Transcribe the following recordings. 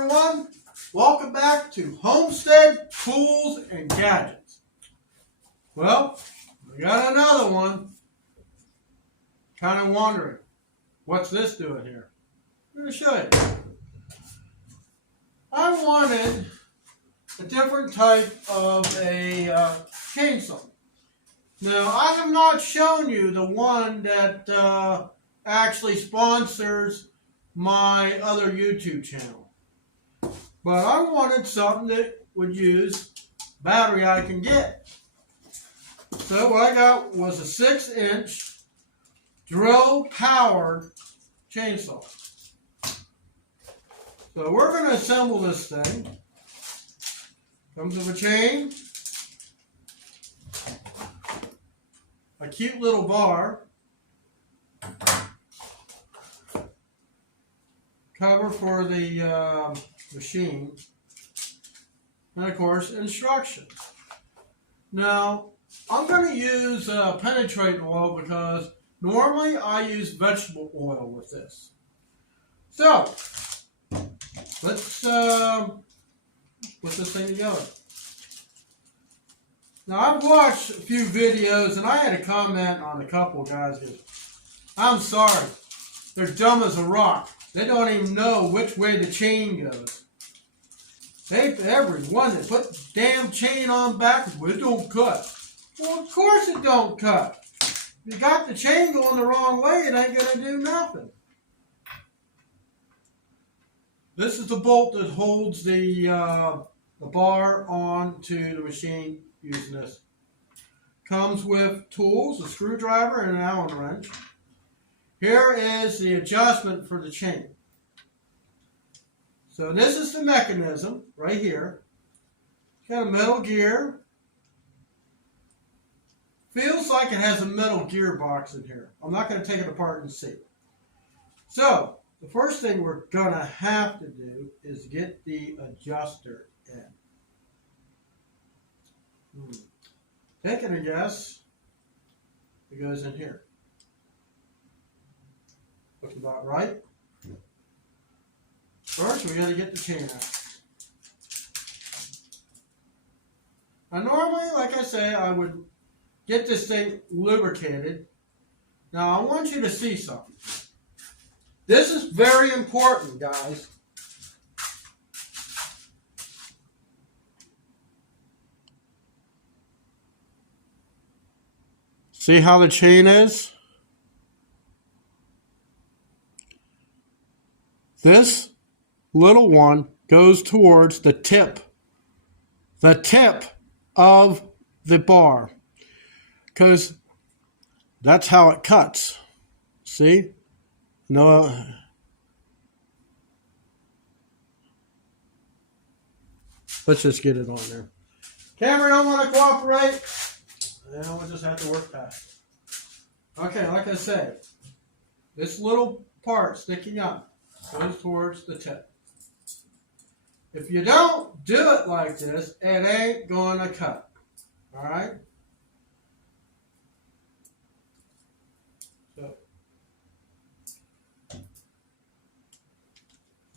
everyone. Welcome back to Homestead Tools and Gadgets. Well, we got another one. Kind of wondering, what's this doing here? I'm going to show you. I wanted a different type of a chainsaw. Now, I have not shown you the one that actually sponsors my other YouTube channel. But I wanted something that would use battery I can get. So what I got was a 6-inch drill-powered chainsaw. So we're going to assemble this thing. Comes with a chain, a cute little bar, cover for the machine, and of course instructions. Now I'm going to use penetrating oil because normally I use vegetable oil with this. So let's put this thing together. Now I've watched a few videos and I had a comment on a couple of guys who, I'm sorry, they're dumb as a rock. They don't even know which way the chain goes. Everyone that put the damn chain on backwards, well, it don't cut. Well, of course it don't cut. If you got the chain going the wrong way, it ain't going to do nothing. This is the bolt that holds the bar onto the machine using this. Comes with tools, a screwdriver, and an Allen wrench. Here is the adjustment for the chain. So this is the mechanism right here. It's got a metal gear. Feels like it has a metal gearbox in here. I'm not going to take it apart and see. So the first thing we're going to have to do is get the adjuster in. Taking a guess, it goes in here. Looks about right. First, we got to get the chain out. Now, normally, like I say, I would get this thing lubricated. Now, I want you to see something. This is very important, guys. See how the chain is? This little one goes towards the tip of the bar, because that's how it cuts. See? No. Let's just get it on there. Camera don't want to cooperate. And we'll just have to work past it. Okay, like I said, this little part sticking up goes towards the tip. If you don't do it like this, it ain't going to cut. All right? So,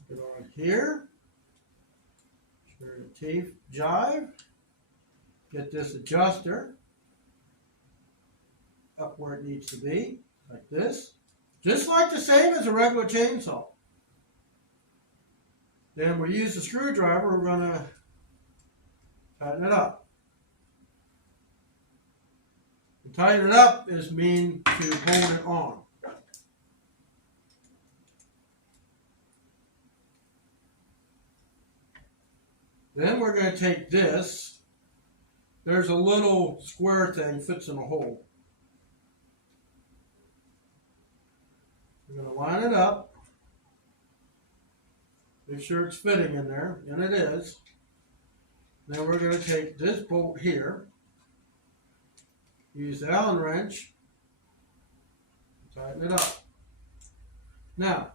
get on here. Sure the teeth jive. Get this adjuster up where it needs to be, like this. Just like the same as a regular chainsaw. Then we use the screwdriver, we're going to tighten it up. And tighten it up is mean to hold it on. Then we're going to take this. There's a little square thing fits in a hole. We're going to line it up. Make sure it's fitting in there, and it is. Then we're going to take this bolt here, use the Allen wrench, tighten it up. Now,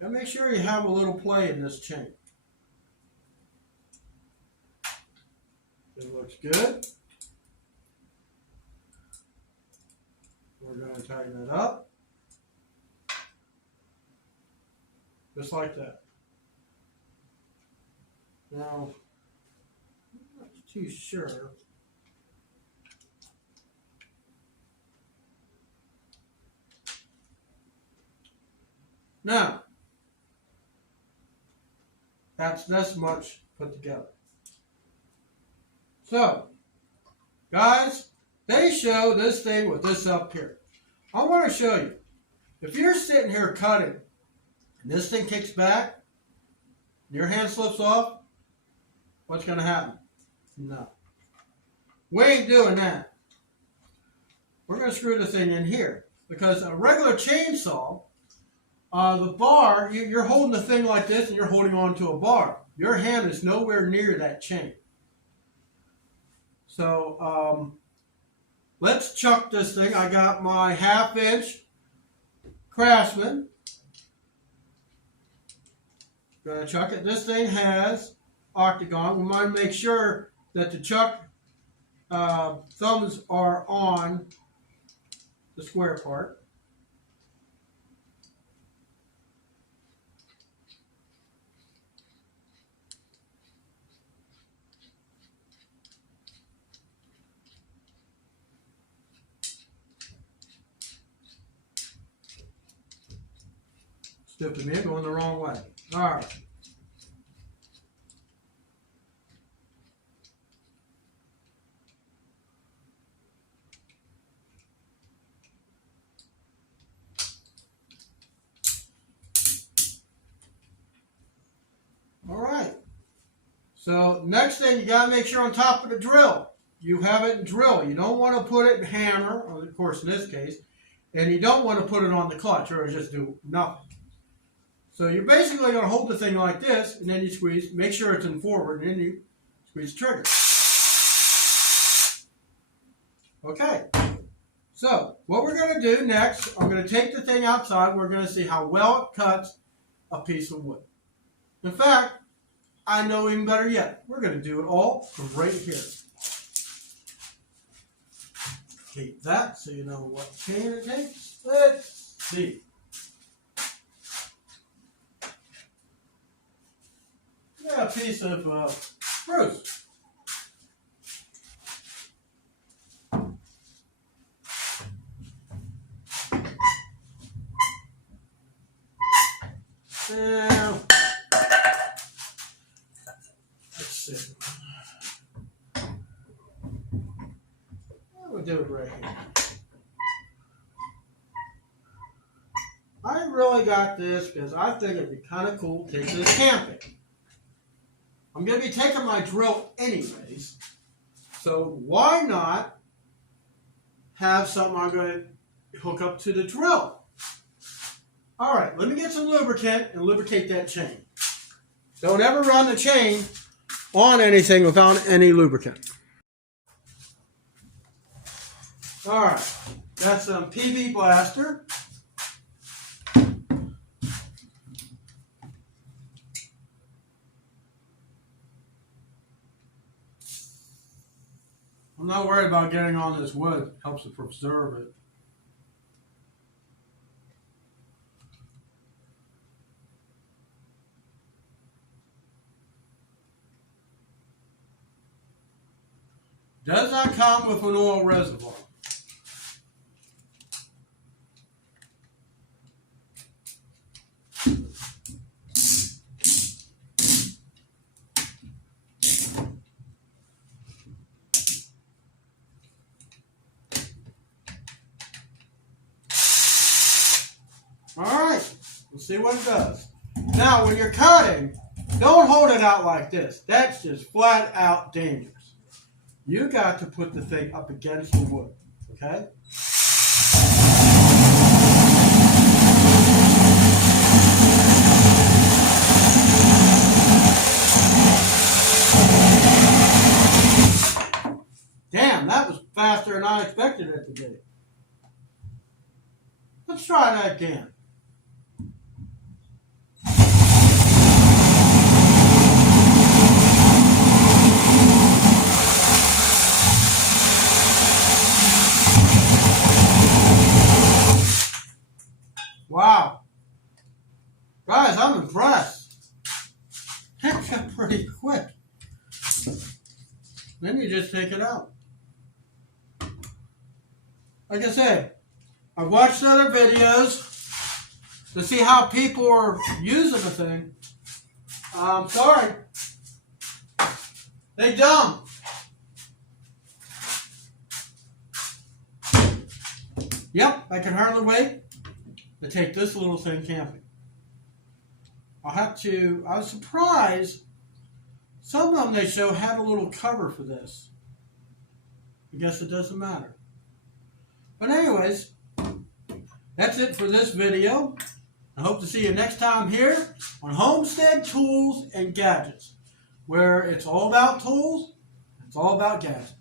make sure you have a little play in this chain. It looks good. We're going to tighten it up. just like that. Now, I'm not too sure. Now, that's this much put together. So, guys, they show this thing with this up here. I want to show you. If you're sitting here cutting, and this thing kicks back, your hand slips off, what's going to happen? No. We ain't doing that. We're going to screw the thing in here. Because a regular chainsaw, the bar, you're holding the thing like this and you're holding on to a bar. Your hand is nowhere near that chain. So, let's chuck this thing. I got my 1/2-inch Craftsman. Gonna chuck it. This thing has octagon. We want to make sure that the chuck thumbs are on the square part. Stiffed me in, going the wrong way. All right. All right. So next thing, you got to make sure on top of the drill, you have it in drill. You don't want to put it in hammer, or of course in this case, and you don't want to put it on the clutch or it'll just do nothing. So you're basically going to hold the thing like this, and then you squeeze, make sure it's in forward, and then you squeeze the trigger. Okay. So what we're going to do next, I'm going to take the thing outside. We're going to see how well it cuts a piece of wood. In fact, I know even better yet. We're going to do it all from right here. Keep that so you know what chain it takes. Let's see. Yeah, a piece of spruce. Now, let's see. We'll do it right here. I really got this because I think it'd be kind of cool to take this camping. I'm going to be taking my drill anyways, so why not have something I'm going to hook up to the drill? All right, let me get some lubricant and lubricate that chain. Don't ever run the chain on anything without any lubricant. All right, got some PB Blaster. I'm not worried about getting on this wood. It helps to preserve it. Does not come with an oil reservoir. All right, let's see what it does. Now, when you're cutting, don't hold it out like this. That's just flat out dangerous. You got to put the thing up against the wood, okay? Damn, that was faster than I expected it to be. Let's try that again. Wow. Guys, I'm impressed. That got pretty quick. Then you just take it out. Like I said, I've watched other videos to see how people are using the thing. I'm sorry. They dumb. Yep, I can hardly wait to take this little thing camping. I was surprised some of them they show had a little cover for this. I guess it doesn't matter. But anyways, that's it for this video. I hope to see you next time here on Homestead Tools and Gadgets, where it's all about tools, it's all about gadgets.